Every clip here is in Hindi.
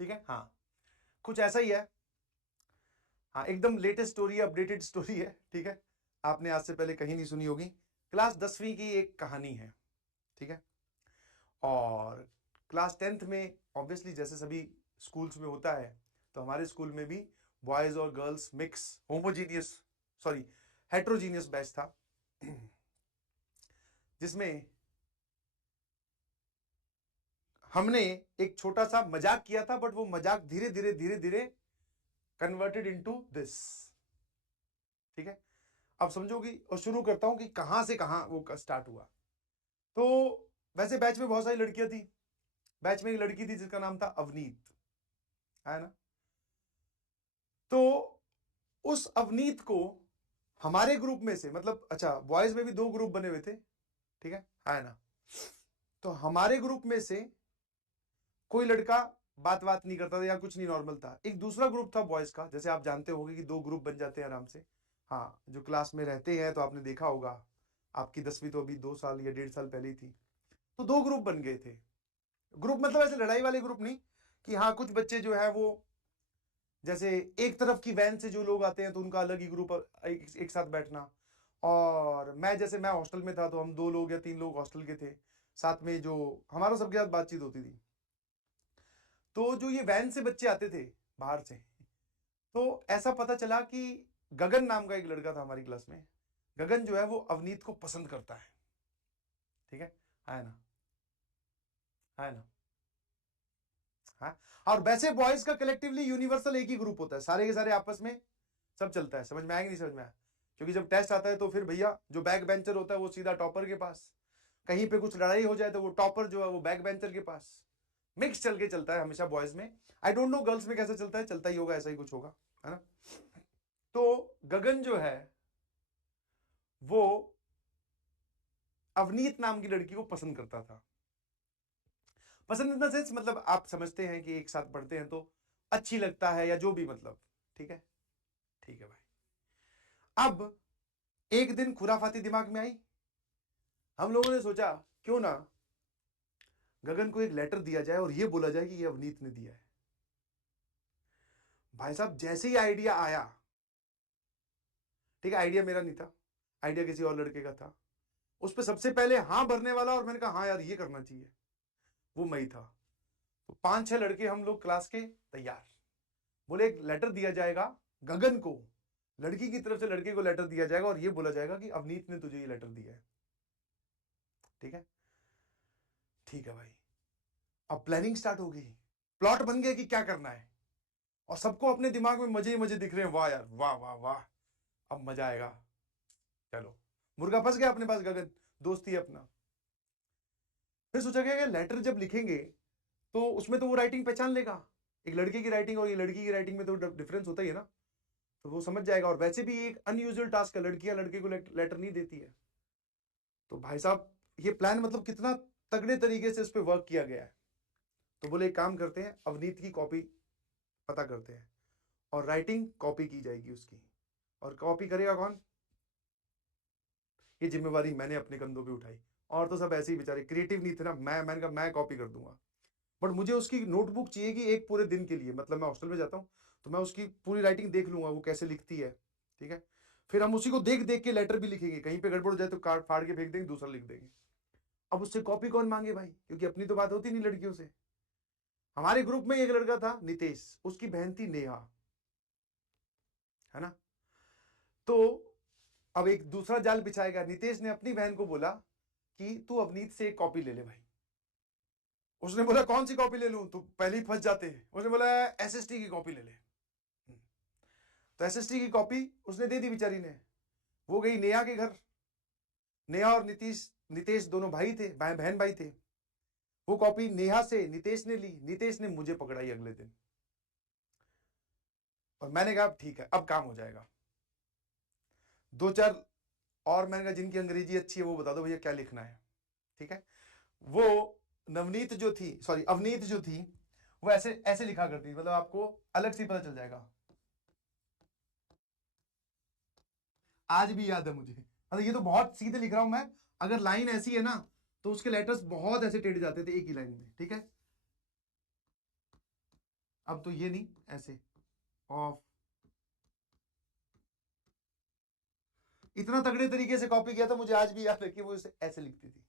ठीक है, हाँ कुछ ऐसा ही है। हाँ एकदम लेटेस्ट स्टोरी है, अपडेटेड स्टोरी है, ठीक है, आपने आज से पहले कहीं नहीं सुनी होगी। क्लास 10वीं की एक कहानी है, ठीक है। और क्लास 10th में ऑब्वियसली जैसे सभी स्कूल्स में होता है, तो हमारे स्कूल में भी बॉयज और girls mix homogeneous sorry heterogeneous batch था, जिसमें हमने एक छोटा सा मजाक किया था, बट वो मजाक धीरे धीरे धीरे धीरे कन्वर्टेड इनटू दिस, ठीक है। अब समझोगी और शुरू करता हूं कि कहां से कहां वो स्टार्ट हुआ। तो वैसे बैच में बहुत सारी लड़कियां थी, बैच में एक लड़की थी जिसका नाम था अवनीत, है ना। तो उस अवनीत को हमारे ग्रुप में से, मतलब अच्छा बॉयज में भी 2 ग्रुप बने हुए थे, ठीक है ना। तो हमारे ग्रुप में से कोई लड़का बात नहीं करता था या कुछ नहीं, नॉर्मल था। एक दूसरा ग्रुप था बॉयज का, जैसे आप जानते होंगे कि 2 ग्रुप बन जाते हैं आराम से, हाँ जो क्लास में रहते हैं, तो आपने देखा होगा, आपकी 10वीं तो अभी 2 साल या 1.5 साल पहले ही थी। तो 2 ग्रुप बन गए थे। ग्रुप मतलब ऐसे लड़ाई वाले ग्रुप नहीं, कि हाँ कुछ बच्चे जो है वो, जैसे एक तरफ की वैन से जो लोग आते हैं तो उनका अलग ही ग्रुप एक साथ बैठना, और मैं हॉस्टल में था, तो हम 2 लोग या 3 लोग हॉस्टल के थे, साथ में जो हमारा सबके साथ बातचीत होती थी। तो जो ये वैन से बच्चे आते थे बाहर से, तो ऐसा पता चला कि गगन नाम का एक लड़का था हमारी क्लास में। गगन जो है वो अवनीत को पसंद करता है, ठीक है ना, है ना। हाँ, और वैसे बॉयज का कलेक्टिवली यूनिवर्सल एक ही ग्रुप होता है, सारे के सारे आपस में सब चलता है। समझ में आएगा नहीं समझ में आया, क्योंकि जब टेस्ट आता है तो फिर भैया जो बैक बेंचर होता है वो सीधा टॉपर के पास, कहीं पे कुछ लड़ाई हो जाए तो वो टॉपर जो है वो बैक बेंचर के पास। मिक्स चल के चलता है हमेशा बॉयज में। आई डोंट नो गर्ल्स में कैसे चलता है, चलता ही होगा, ऐसा ही कुछ होगा, है ना। तो गगन जो है वो अवनीत नाम की लड़की को पसंद करता था। पसंद इन द सेंस, मतलब आप समझते हैं कि एक साथ पढ़ते हैं तो अच्छी लगता है या जो भी, मतलब ठीक है, ठीक है भाई। अब एक दिन खुराफाती दिमाग में आई, हम लोगों ने सोचा क्यों ना गगन को एक लेटर दिया जाए और ये बोला जाए कि ये अवनीत ने दिया है। भाई साहब जैसे ही आइडिया आया, ठीक है, आइडिया मेरा नहीं था, आइडिया किसी और लड़के का था, उस पर सबसे पहले हाँ भरने वाला, और मैंने कहा हाँ यार ये करना चाहिए, वो मैं ही था। तो 5-6 लड़के हम लोग क्लास के तैयार, बोले एक लेटर दिया जाएगा गगन को, लड़की की तरफ से लड़के को लेटर दिया जाएगा और ये बोला जाएगा कि अवनीत ने तुझे ये लेटर दिया है, ठीक है। ठीक है भाई, अब प्लानिंग स्टार्ट हो गई, प्लॉट बन गया कि क्या करना है, और सबको अपने दिमाग में मजे ही मजे दिख रहे हैं, वाह यार वाह वाह वाह, अब मजा आएगा, चलो। मुर्गा फंस गया अपने पास, गगन दोस्ती है अपना। फिर सोचा गया कि लेटर जब लिखेंगे तो उसमें तो वो राइटिंग पहचान लेगा, एक लड़के की राइटिंग और ये लड़की की राइटिंग में तो डिफरेंस होता ही है ना, तो वो समझ जाएगा। और वैसे भी एक अनयूजुअल टास्क है, लड़कियां लड़के को लेटर नहीं देती है। तो भाई साहब ये प्लान मतलब कितना तगड़े तरीके से इस पर वर्क किया गया है। तो बोले एक काम करते हैं, अवनीत की कॉपी पता करते हैं और राइटिंग कॉपी की जाएगी उसकी, और कॉपी करेगा कौन, ये जिम्मेवारी मैंने अपने कंधों पे उठाई। और तो सब ऐसे ही बेचारे क्रिएटिव नहीं थे ना, मैंने कहा मैं कॉपी कर दूंगा, बट मुझे उसकी नोटबुक चाहिए कि एक पूरे दिन के लिए, मतलब मैं हॉस्टल में जाता हूँ तो मैं उसकी पूरी राइटिंग देख लूंगा वो कैसे लिखती है, ठीक है। फिर हम उसी को देख देख के लेटर भी लिखेंगे, कहीं पे गड़बड़ हो जाए तो कार्ड फाड़ के फेंक देंगे, दूसरा लिख देंगे। अब उससे कॉपी कौन मांगे भाई, क्योंकि अपनी तो बात होती नहीं लड़कियों से। हमारे ग्रुप में एक लड़का था नितेश, उसकी बहन थी नेहा, है ना। तो अब एक दूसरा जाल बिछाएगा, नितेश ने अपनी बहन को बोला कि तू अवनीत से एक कॉपी ले ले भाई। उसने बोला कौन सी कॉपी ले लूं, तो पहले ही फंस जाते हैं। उसने बोला एसएसटी की कॉपी ले ले। तो एसएसटी की कॉपी उसने दे दी बेचारी ने। वो गई नेहा के घर, नेहा और नितेश दोनों भाई थे, बहन भाई थे। वो कॉपी नेहा से नितेश ने ली, नितेश ने मुझे पकड़ाई अगले दिन, और मैंने कहा ठीक है अब काम हो जाएगा। 2-4 और मैंने कहा जिनकी अंग्रेजी अच्छी है वो बता दो भैया क्या लिखना है, ठीक है। वो नवनीत जो थी, सॉरी अवनीत जो थी, वो ऐसे ऐसे लिखा करती, मतलब आपको अलग से पता चल जाएगा, आज भी याद है मुझे। मतलब ये तो बहुत सीधे लिख रहा हूं मैं, अगर लाइन ऐसी है ना तो उसके लेटर्स बहुत ऐसे टेढ़े जाते थे एक ही लाइन में, ठीक है। अब तो ये नहीं, ऐसे ऑफ, इतना तगड़े तरीके से कॉपी किया था, मुझे आज भी याद है कि वो इसे ऐसे लिखती थी।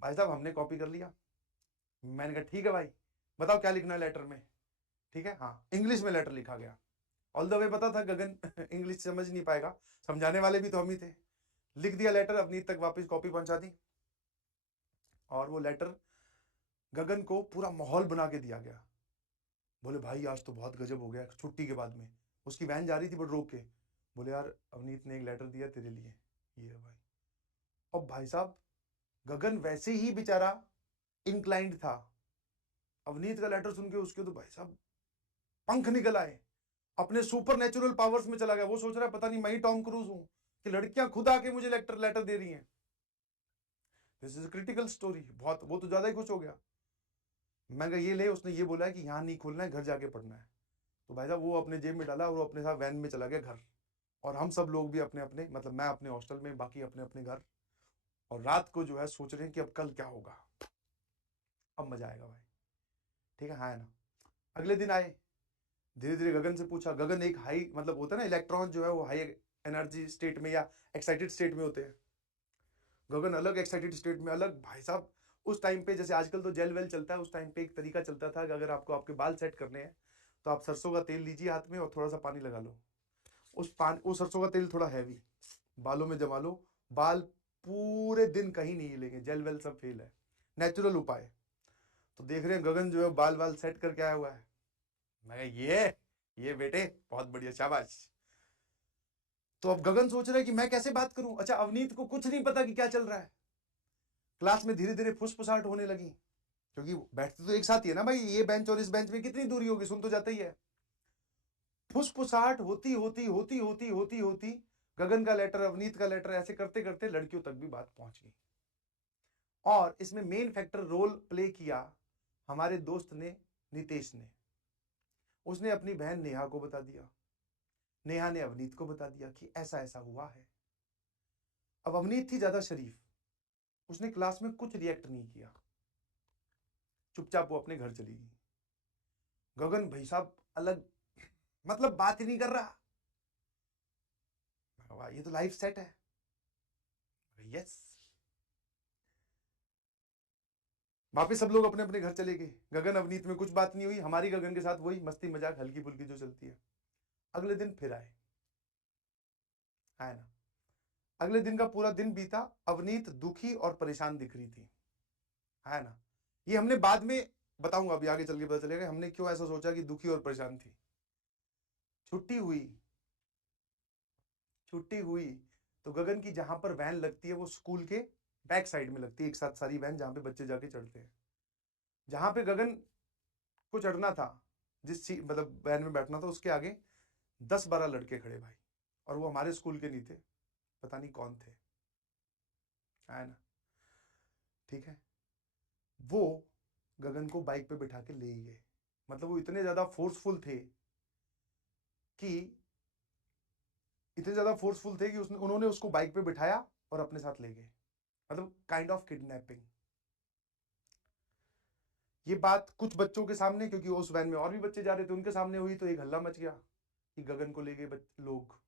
भाई साहब हमने कॉपी कर लिया, मैंने कहा ठीक है भाई बताओ क्या लिखना है लेटर में। ठीक है, हाँ इंग्लिश में लेटर लिखा गया। ऑल द वे पता था गगन इंग्लिश समझ नहीं पाएगा, समझाने वाले भी तो हम ही थे। लिख दिया लेटर, अवनीत तक वापस कॉपी पहुंचा दी, और वो लेटर गगन को पूरा माहौल बना के दिया गया। बोले भाई आज तो बहुत गजब हो गया। छुट्टी के बाद में उसकी वैन जा रही थी बट रोक के बोले यार अवनीत ने एक लेटर दिया तेरे लिए, ये है भाई। अब भाई साहब गगन वैसे ही बेचारा इंक्लाइंड था, अवनीत का लेटर सुन के उसके तो भाई साहब पंख निकल आए, अपने सुपर नेचुरल पावर्स में चला गया। वो सोच रहा है पता नहीं मैं ही टॉम क्रूज हूं कि लड़कियां खुद आके मुझे लेटर दे रही हैं। This is critical story. बहुत, वो तो ज्यादा ही खुश हो गया। मैं कहा ये ले, उसने ये बोला है कि यहाँ नहीं खोलना है, घर जाके पढ़ना है। तो भाई साहब वो अपने जेब में डाला और वो अपने साथ वैन में चला गया घर, और हम सब लोग भी अपने अपने, मतलब मैं अपने हॉस्टल में, बाकी अपने अपने घर। और रात को जो है सोच रहे हैं कि अब कल क्या होगा, अब मजा आएगा भाई। ठीक है, हाँ है ना। अगले दिन आए, धीरे धीरे गगन से पूछा। गगन एक हाई, मतलब होता है ना इलेक्ट्रॉन जो है वो हाई एनर्जी स्टेट में या एक्साइटेड स्टेट में होते हैं। गगन अलग एक्साइटेड स्टेट में अलग। भाई साहब उस टाइम पे जैसे आजकल तो जेल वेल चलता है, उस टाइम पे एक तरीका चलता था कि अगर आपको आपके बाल सेट करने हैं तो आप सरसों का तेल लीजिए हाथ में और थोड़ा सा पानी लगा लो। वो सरसों का तेल थोड़ा हैवी, बालों में जमा लो, बाल पूरे दिन कहीं नहीं हिलेंगे, जेल वेल सब फेल है, नेचुरल उपाय। तो देख रहे हैं गगन जो है बाल बाल सेट करके आया हुआ है। मैं ये बेटे बहुत बढ़िया, शाबाश। तो अब गगन सोच रहा है कि मैं कैसे बात करूं। अच्छा अवनीत को कुछ नहीं पता कि क्या चल रहा है। क्लास में धीरे धीरे फुसफुसाहट होने लगी, क्योंकि बैठते तो एक साथ ही है ना भाई, ये बेंच और इस बेंच में कितनी दूरी होगी, सुन तो जाता ही है। फुसफुसाहट होती होती होती होती होती होती गगन का लेटर, अवनीत का लेटर, ऐसे करते करते लड़कियों तक भी बात पहुंच गई। और इसमें मेन फैक्टर रोल प्ले किया हमारे दोस्त ने, नितेश ने। उसने अपनी बहन नेहा को बता दिया, नेहा ने अवनीत को बता दिया कि ऐसा ऐसा हुआ है। अब अवनीत थी ज्यादा शरीफ, उसने क्लास में कुछ रिएक्ट नहीं किया, चुपचाप वो अपने घर चली गई। गगन भाई साहब अलग, मतलब बात ही नहीं कर रहा। वाह ये तो लाइफ सेट है। यस, वापिस सब लोग अपने अपने घर चले गए। गगन अवनीत में कुछ बात नहीं हुई, हमारी गगन के साथ वही मस्ती मजाक हल्की फुल्की जो चलती है। अगले दिन फिर आए, है ना। अगले दिन का पूरा दिन बीता, अवनीत दुखी और परेशान दिख रही थी, है ना। ये हमने बाद में बताऊंगा, अभी आगे चल के पता चलेगा हमने क्यों ऐसा सोचा कि दुखी और परेशान थी। छुट्टी हुई, छुट्टी हुई तो गगन की जहां पर वैन लगती है वो स्कूल के बैक साइड में लगती है, एक साथ सारी वैन जहां पे बच्चे जाके चढ़ते हैं। जहां पे गगन को चढ़ना था, जिस सीट मतलब वैन में बैठना था, उसके आगे 10-12 लड़के खड़े भाई, और वो हमारे स्कूल के नहीं थे, पता नहीं कौन थे, है ना। ठीक है, वो गगन को बाइक पे बिठा के ले गए। मतलब वो इतने ज्यादा फोर्सफुल थे कि उन्होंने उसको बाइक पे बिठाया और अपने साथ ले गए, मतलब काइंड ऑफ किडनैपिंग। ये बात कुछ बच्चों के सामने, क्योंकि उस वैन में और भी बच्चे जा रहे थे, उनके सामने हुई तो एक हल्ला मच गया कि गगन को ले गए लोग।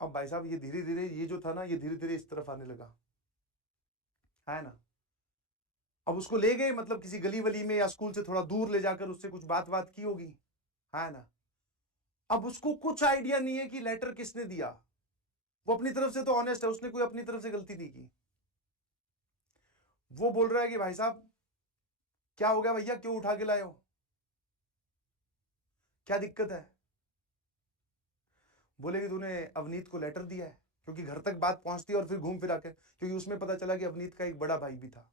अब भाई साहब ये धीरे धीरे, ये जो था ना, ये धीरे धीरे इस तरफ आने लगा, है ना। अब उसको ले गए, मतलब किसी गली वली में या स्कूल से थोड़ा दूर ले जाकर उससे कुछ बात की होगी, है ना। अब उसको कुछ आइडिया नहीं है कि लेटर किसने दिया। वो अपनी तरफ से तो ऑनेस्ट है, उसने कोई अपनी तरफ से गलती नहीं की। वो बोल रहा है कि भाई साहब क्या हो गया भैया, क्यों उठा के लाए हो, क्या दिक्कत है। बोले कि तूने अवनीत को लेटर दिया है, क्योंकि घर तक बात पहुंचती है और फिर घूम फिरा के, क्योंकि उसमें पता चला कि अवनीत का एक बड़ा भाई भी था।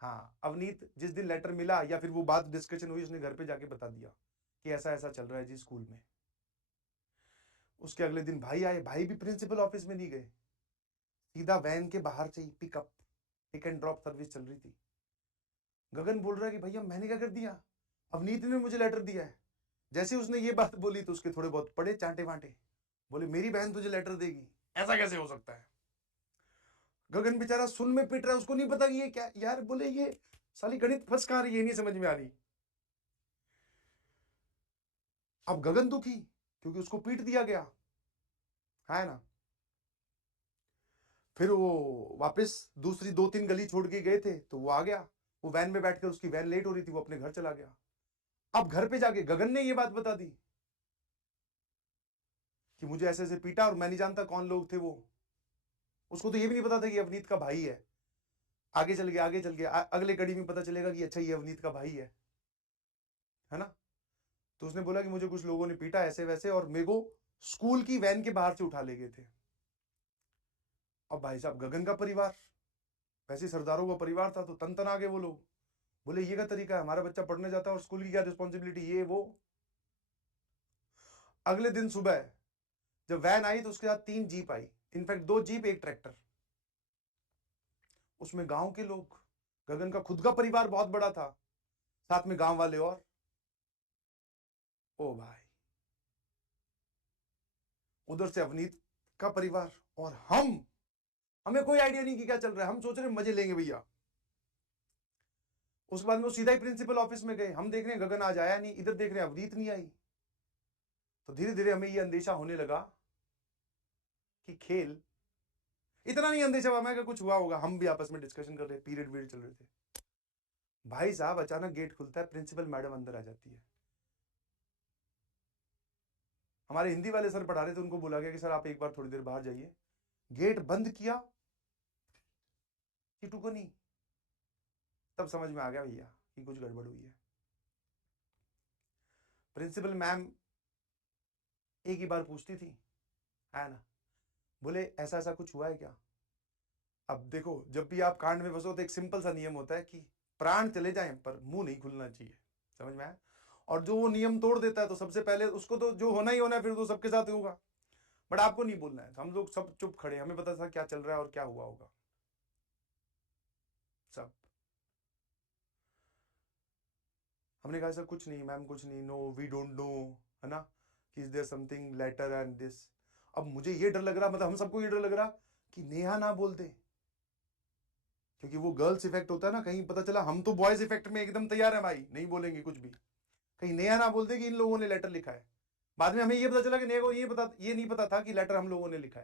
हाँ, अवनीत जिस दिन लेटर मिला या फिर वो बात डिस्कशन हुई, उसने घर पे जाके बता दिया कि ऐसा ऐसा चल रहा है जी स्कूल में। उसके अगले दिन भाई आए, भाई भी प्रिंसिपल ऑफिस में नहीं गए, सीधा वैन के बाहर से ही पिक एंड ड्रॉप सर्विस चल रही थी। गगन बोल रहा है कि भैया मैंने क्या कर दिया, अवनीत ने मुझे लेटर दिया है। जैसे उसने ये बात बोली तो उसके थोड़े बहुत पड़े चांटे वांटे, बोले मेरी बहन तुझे लेटर देगी, ऐसा कैसे हो सकता है। गगन बेचारा सुन में पिट रहा है, उसको नहीं पता कि ये क्या यार। बोले ये साली गणित फंस कहां रही है, नहीं समझ में आ रही। अब गगन दुखी क्योंकि उसको पीट दिया गया, है ना। फिर वो वापस दूसरी 2-3 गली छोड़ के गए थे, तो वो आ गया, वो वैन में बैठकर, उसकी वैन लेट हो रही थी, वो अपने घर चला गया। अब घर पे जाके गगन ने ये बात बता दी कि मुझे ऐसे ऐसे पीटा और मैं नहीं जानता कौन लोग थे वो। उसको तो ये भी नहीं पता था कि अवनीत का भाई है। आगे चल गया, आगे चल गया, अगले कड़ी में पता चलेगा कि अच्छा ये अवनीत का भाई है ना। तो उसने बोला कि मुझे कुछ लोगों ने पीटा ऐसे वैसे, और मेरे को स्कूल की वैन के बाहर से उठा ले गए थे। अब भाई साहब गगन का परिवार, वैसे सरदारों का परिवार था, तो तन तन आ गए वो लोग। बोले ये का तरीका है, हमारा बच्चा पढ़ने जाता है और स्कूल की क्या रिस्पॉन्सिबिलिटी, ये वो। अगले दिन सुबह जब वैन आई तो उसके साथ 3 जीप आई, इनफैक्ट 2 जीप 1 ट्रैक्टर। उसमें गांव के लोग, गगन का खुद का परिवार बहुत बड़ा था, साथ में गांव वाले, और ओ भाई उधर से अवनीत का परिवार, और हमें कोई आइडिया नहीं कि क्या चल रहा है, हम सोच रहे हैं मजे लेंगे भैया। उसके बाद में वो सीधा ही प्रिंसिपल ऑफिस में गए, हम देख रहे हैं गगन आज आया नहीं, इधर देख रहे हैं अवनीत नहीं आई। तो धीरे धीरे हमें ये अंदेशा होने लगा कि खेल, इतना नहीं अंदेशा हुआ मैं कि कुछ हुआ होगा, हम भी आपस में डिस्कशन कर रहे, पीरियड वीरियड चल रहे थे। भाई साहब अचानक गेट खुलता है, प्रिंसिपल मैडम अंदर आ जाती है। हमारे हिंदी वाले सर पढ़ा रहे थे, उनको बोला गया कि सर आप एक बार थोड़ी देर बाहर जाइए। गेट बंद किया, टीटू को नहीं, तब समझ में आ गया भैया कि कुछ गड़बड़ हुई है। प्रिंसिपल मैम एक ही बार पूछती थी, है ना, बोले ऐसा ऐसा कुछ हुआ है क्या। अब देखो जब भी आप कांड में फंसो तो एक सिंपल सा नियम होता है कि प्राण चले जाएं पर मुंह नहीं खुलना चाहिए, समझ में आया। और जो वो नियम तोड़ देता है तो सबसे पहले उसको तो जो होना ही होना है, फिर तो सबके साथ होगा, बट आपको नहीं बोलना है। तो हम लोग सब चुप खड़े, हमें पता था क्या चल रहा है और क्या हुआ होगा सब। हमने कहा सर कुछ नहीं, मैम कुछ नहीं, नो वी डोंट नो, है ना, कि is there something letter and this. अब मुझे ये डर लग रहा, मतलब हम सबको ये डर लग रहा कि नेहा ना बोल दे, क्योंकि वो गर्ल्स इफेक्ट होता है ना, कहीं पता चला, हम तो बॉयज इफेक्ट में एकदम तैयार है भाई, नहीं बोलेंगे कुछ भी, कहीं नेहा ना बोल दे कि इन लोगों ने लेटर लिखा है। बाद में हमें ये पता चला कि नेहा को ये नहीं पता था कि लेटर हम लोगों ने लिखा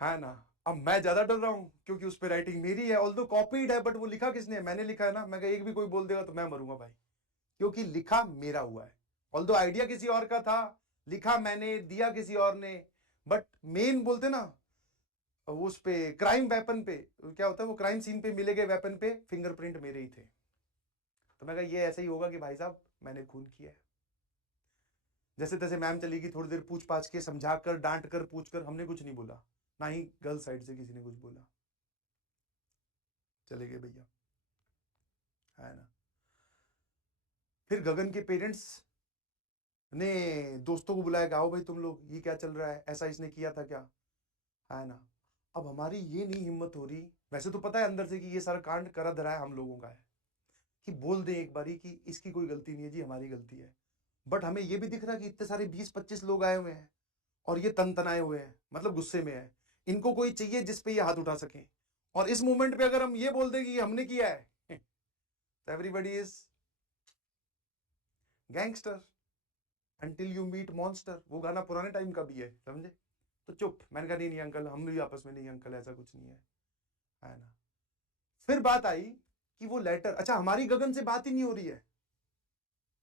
है ना। अब मैं ज्यादा डर रहा हूं क्योंकि उस पर राइटिंग मेरी है, ऑल्दो कॉपीड है, बट वो लिखा किसने, मैंने लिखा है ना। मैं एक भी कोई बोल देगा तो मैं मरूंगा भाई, क्योंकि लिखा मेरा हुआ है। ऑल्दो आइडिया किसी और का था, लिखा मैंने, दिया किसी और ने, बट मेन बोलते ना उस पे क्राइम वेपन पे क्या होता है, वो क्राइम सीन पे मिले गए वेपन पे फिंगरप्रिंट मेरे ही थे। तो मैं कहा ये ऐसा ही होगा कि भाई साहब मैंने खून किया है। जैसे तैसे मैम चली गई, थोड़ी देर पूछ पाछ के, समझा कर, डांट कर, पूछ कर, हमने कुछ नहीं बोला, ना ही गर्ल साइड से किसी ने कुछ बोला, चले गए भैया, है ना। फिर गगन के पेरेंट्स ने दोस्तों को बुलाया कि आओ भाई तुम लोग, ये क्या चल रहा है, ऐसा इसने किया था क्या, है ना। अब हमारी ये नहीं हिम्मत हो रही, वैसे तो पता है अंदर से कि ये सारा कांड करा धरा है हम लोगों का है, कि बोल दें एक बारी कि इसकी कोई गलती नहीं है जी, हमारी गलती है। बट हमें ये भी दिख रहा है कि इतने सारे 20-25 लोग आए हुए हैं और ये तनतनाए हुए हैं, मतलब गुस्से में है, इनको कोई चाहिए जिस पे ये हाथ उठा सके। और इस मोमेंट पे अगर हम ये बोल दें कि हमने किया है तो everybody is gangster until you meet monster, वो गाना पुराने टाइम का भी है, समझे। तो चुप, मैंने कहा नहीं नहीं अंकल, हम भी आपस में नहीं अंकल, ऐसा कुछ नहीं है ना। फिर बात आई कि वो लेटर, अच्छा हमारी गगन से बात ही नहीं हो रही है,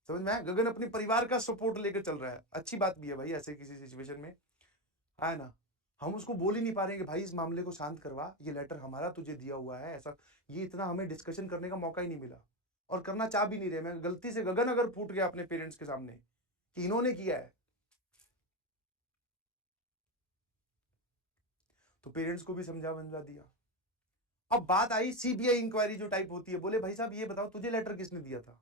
समझ में आया। गगन अपने परिवार का सपोर्ट लेकर चल रहा है, अच्छी बात भी है भाई ऐसे किसी सिचुएशन में, है ना। हम उसको बोल ही नहीं पा रहे कि भाई इस मामले को शांत करवा, ये लेटर हमारा तुझे दिया हुआ है, ऐसा, ये इतना हमें डिस्कशन करने का मौका ही नहीं मिला, और करना चाह भी नहीं रहे। मैं गलती से गगन अगर फूट गया अपने पेरेंट्स के सामने कि इन्होंने किया है, तो पेरेंट्स को भी समझा समझा दिया। अब बात आई सीबीआई इंक्वायरी जो टाइप होती है, बोले भाई साहब ये बताओ तुझे लेटर किसने दिया था।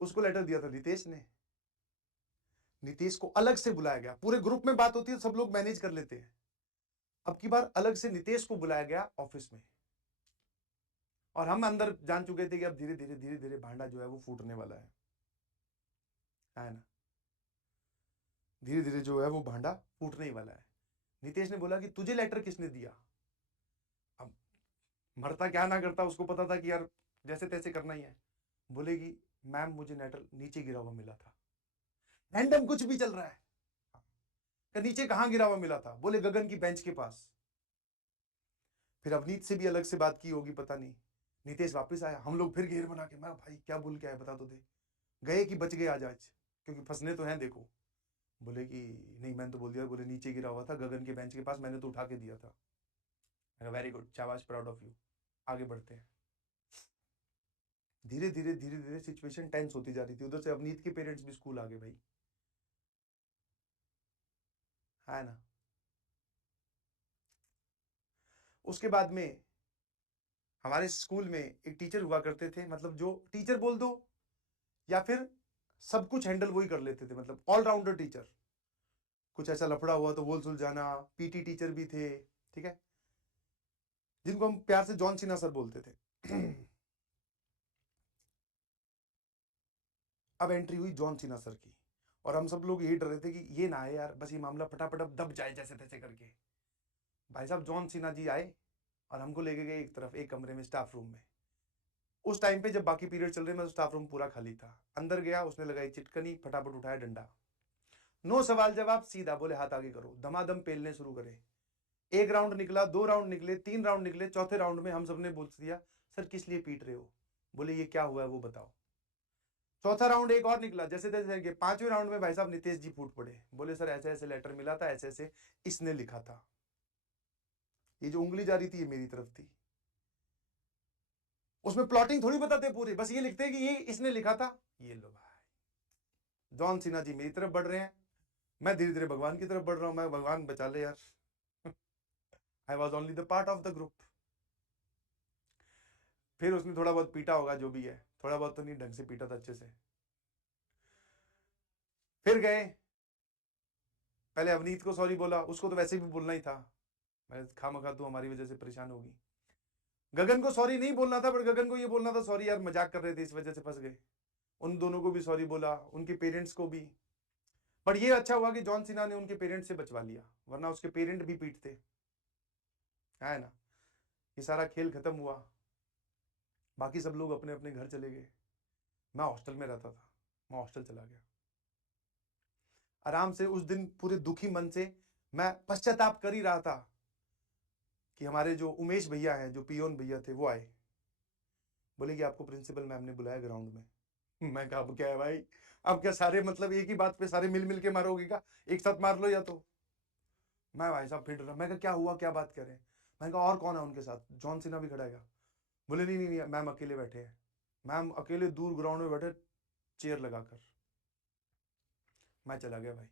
उसको लेटर दिया था नितेश ने। नितेश को अलग से बुलाया गया, पूरे ग्रुप में बात होती है सब लोग मैनेज कर लेते हैं, अब की बार अलग से नितेश को बुलाया गया ऑफिस में। और हम अंदर जान चुके थे कि अब धीरे धीरे धीरे धीरे भांडा जो है वो फूटने वाला है ना। धीरे धीरे जो है वो भांडा फूटने ही वाला है। नितेश ने बोला कि तुझे लेटर किसने दिया। मरता क्या ना करता, उसको पता था कि यार जैसे तैसे करना ही है। बोलेगी मैम मुझे नेटर नीचे गिरा हुआ मिला था। रैंडम कुछ भी चल रहा है। नीचे कहां गिरा हुआ मिला था? बोले गगन की बेंच के पास। फिर अवनीत से भी अलग से बात की होगी, पता नहीं। नितेश वापस आया, हम लोग फिर घेर बना के, मैं भाई क्या बोल के आया बता तो दे, गए कि बच गए आज आज, क्योंकि फंसने तो हैं देखो। बोले कि नहीं मैंने तो बोल दिया। बोले नीचे गिरा हुआ था गगन के बेंच के पास, मैंने तो उठा के दिया था। वेरी गुड, शाबाश, प्राउड ऑफ यू। आगे बढ़ते हैं। धीरे धीरे धीरे धीरे सिचुएशन टेंस होती जा रही थी। उधर से अवनीत के पेरेंट्स भी स्कूल आ गए भाई, है ना। उसके बाद में हमारे स्कूल में एक टीचर हुआ करते थे, मतलब जो टीचर बोल दो या फिर सब कुछ हैंडल वही कर लेते थे, मतलब ऑलराउंडर टीचर। कुछ ऐसा लफड़ा हुआ तो बोल सुलझाना। पीटी टीचर भी थे, ठीक है, जिनको हम प्यार से जॉन सिन्हा सर बोलते थे। अब एंट्री हुई जॉन सिन्हा सर की, और हम सब लोग यही डर रहे थे कि ये ना आए यार, बस ये मामला फटाफट अब दब जाए जैसे तैसे करके। भाई साहब जॉन सिन्हा जी आए और हमको लेके गए एक तरफ, एक कमरे में, स्टाफ रूम में। उस टाइम पे जब बाकी पीरियड चल रहे में, स्टाफ रूम पूरा खाली था। अंदर गया, उसने लगाई चिटकनी, फटाफट उठाया डंडा, नो सवाल जवाब, सीधा बोले हाथ आगे करो, दमादम पेलने शुरू करे। एक राउंड निकला, 2 राउंड निकले, 3 राउंड निकले, चौथे राउंड में हम सबने बोल दिया सर किस लिए पीट रहे हो? बोले ये क्या हुआ है वो बताओ। चौथा राउंड एक और निकला, जैसे तैसे। 5वें राउंड में भाई साहब नितेश जी फूट पड़े। बोले सर ऐसे ऐसे लेटर मिला था, ऐसे ऐसे इसने लिखा था। ये जो उंगली जा रही थी ये मेरी तरफ थी। उसमें प्लॉटिंग थोड़ी बताते पूरी, बस ये लिखते कि ये इसने लिखा था। ये लो भाई, जॉन सिन्हा जी मेरी तरफ बढ़ रहे हैं, मैं धीरे धीरे भगवान की तरफ बढ़ रहा हूं। मैं भगवान बचा ले यार। I was only the part of the group. फिर उसने थोड़ा बहुत पीटा होगा, जो भी है, थोड़ा बहुत तो नहीं, ढंग से पीटा था अच्छे से। फिर गए, पहले अवनीत को सॉरी बोला, उसको तो वैसे भी बोलना ही था, मैं खामखा तू हमारी वजह से परेशान होगी। गगन को सॉरी नहीं बोलना था, बट गगन को ये बोलना था सॉरी यार मजाक कर रहे थे, इस वजह से फंस गए। उन दोनों को भी सॉरी बोला, उनके पेरेंट्स को भी। पर ये अच्छा हुआ कि जॉन सिन्हा ने उनके पेरेंट्स से बचवा लिया, वरना उसके पेरेंट भी पीटते, है ना। ये सारा खेल खत्म हुआ, बाकी सब लोग अपने अपने घर चले गए। मैं हॉस्टल में रहता था, मैं हॉस्टल चला गया आराम से। उस दिन पूरे दुखी मन से मैं पश्चाताप कर ही रहा था कि हमारे जो उमेश भैया हैं, जो पियोन भैया थे, वो आए। बोले कि आपको प्रिंसिपल मैम ने बुलाया ग्राउंड में। मैं कहा अब क्या है भाई, अब क्या सारे मतलब एक ही बात पे सारे मिल मिल के मारोगे क्या? एक साथ मार लो या तो। मैं भाई साहब फिर डरा, मैं कहा क्या हुआ, क्या बात कर रहे हैं? मैंने कहा और कौन है उनके साथ? जॉन सिन्हा भी खड़ा है क्या? बोले नहीं नहीं नहीं मैम अकेले बैठे हैं। मैम अकेले दूर ग्राउंड में बैठे, चेयर लगाकर। मैं चला गया भाई।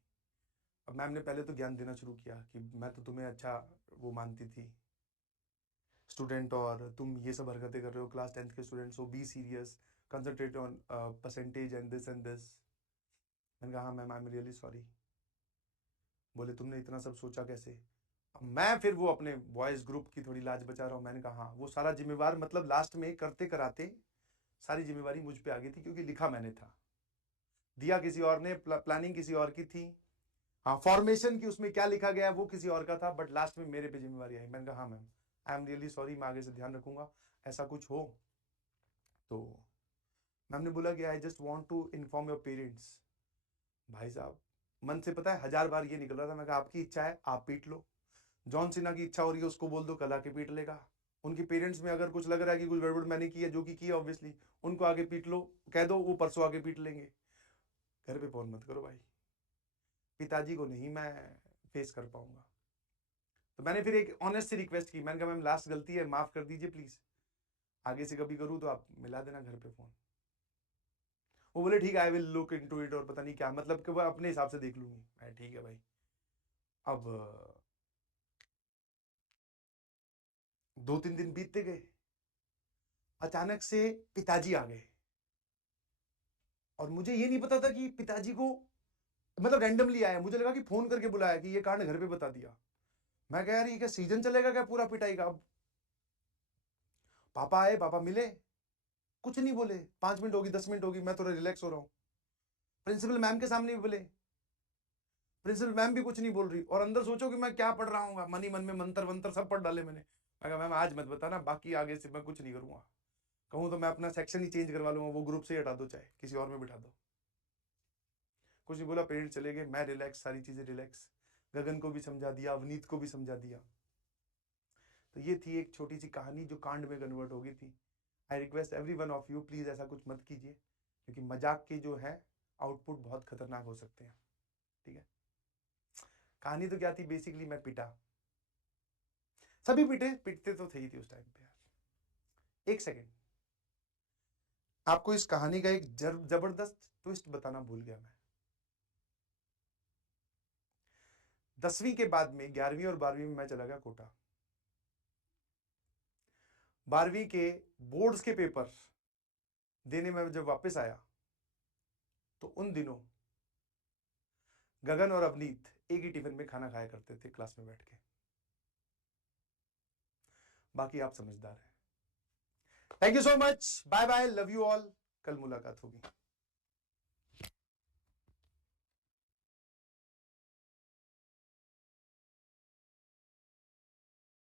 अब मैम ने पहले तो ज्ञान देना शुरू किया कि मैं तो तुम्हें अच्छा वो मानती थी स्टूडेंट, और तुम ये सब हरकतें कर रहे हो, क्लास 10th के स्टूडेंट्स हो, be serious, concentrate on percentage and this and this. मैंने कहा हाँ ma'am I am really sorry. बोले तुमने इतना सब सोचा कैसे? अब मैं फिर वो अपने बॉयज ग्रुप की थोड़ी लाज बचा रहा हूँ। मैंने कहा हाँ, वो सारा जिम्मेवार, मतलब लास्ट में करते कराते सारी जिम्मेवारी मुझ पे आ गई थी, क्योंकि लिखा मैंने था, दिया किसी और ने, प्लानिंग किसी और की थी। हाँ फॉर्मेशन की उसमें क्या लिखा गया है वो किसी और का था, बट लास्ट में मेरे पे जिम्मेवारी आई। मैंने कहा हाँ ma'am I am really sorry, मैं आगे से ध्यान रखूंगा, ऐसा कुछ हो तो। मैम ने बोला कि I just want to inform your parents. भाई साहब मन से पता है 1000 बार ये निकल रहा था, मैं कहा आपकी इच्छा है आप पीट लो, जॉन सिन्हा की इच्छा हो रही है उसको बोल दो कल आके पीट लेगा। उनके पेरेंट्स में अगर कुछ लग रहा है कि कुछ गड़बड़ मैंने की है, जो कि किया ऑब्वियसली, उनको आगे पीट लो, कह दो वो परसों आगे पीट लेंगे। घर पे फोन मत करो भाई, पिताजी को नहीं मैं फेस कर पाऊंगा। तो मैंने फिर एक ऑनेस्ट सी रिक्वेस्ट की, मैंने कहा मैम लास्ट गलती है, माफ कर दीजिए प्लीज, आगे से कभी करूँ तो आप मिला देना घर पे फोन। वो बोले ठीक है I will look into it, और पता नहीं क्या, मतलब कि वो अपने हिसाब से देख लूंगी। मैं ठीक है भाई। अब 2-3 दिन बीतते गए, अचानक से पिताजी आ गए, और मुझे ये नहीं पता था कि पिताजी को, मतलब रैंडमली आया, मुझे लगा कि फोन करके बुलाया कि ये कांड घर पे बता दिया। मैं कह यार ये क्या सीजन चलेगा क्या पूरा पिटाई का? अब पापा आए, पापा मिले, कुछ नहीं बोले, 5 मिनट होगी 10 मिनट होगी, मैं थोड़ा रिलैक्स हो रहा हूँ। प्रिंसिपल मैम के सामने भी बोले, प्रिंसिपल मैम भी कुछ नहीं बोल रही, और अंदर सोचो कि मैं क्या पढ़ रहा हूँ, मन ही मन में मंत्र वंत्र सब पढ़ डाले मैंने। मैं कहा मैम आज मत बताना, बाकी आगे से मैं कुछ नहीं करूंगा। कहूँ तो मैं अपना सेक्शन ही चेंज करवा लूंगा, वो ग्रुप से ही हटा दो, चाहे किसी और में बिठा दो। कुछ नहीं बोला, पेरेंट्स चले गए, मैं रिलैक्स, सारी चीजें रिलैक्स। गगन को भी समझा दिया, अवनीत को भी समझा दिया। तो ये थी एक छोटी सी कहानी जो कांड में कन्वर्ट हो गई थी। I request every one of you, please ऐसा कुछ मत कीजिए, क्योंकि मजाक के जो है आउटपुट बहुत खतरनाक हो सकते हैं। ठीक है, कहानी तो क्या थी, बेसिकली मैं पिटा, सभी पिटते तो थे ही थी उस टाइम पे यार। एक सेकेंड, आपको इस कहानी का एक जबरदस्त ट्विस्ट बताना भूल गया मैं। 10वीं के बाद में 11वीं और 12वीं में मैं चला गया कोटा। 12वीं के बोर्ड्स के पेपर देने में जब वापस आया तो उन दिनों गगन और अवनीत एक ही टिफिन में खाना खाया करते थे क्लास में बैठ के। बाकी आप समझदार हैं। Thank you so much, bye bye, love you all, कल मुलाकात होगी।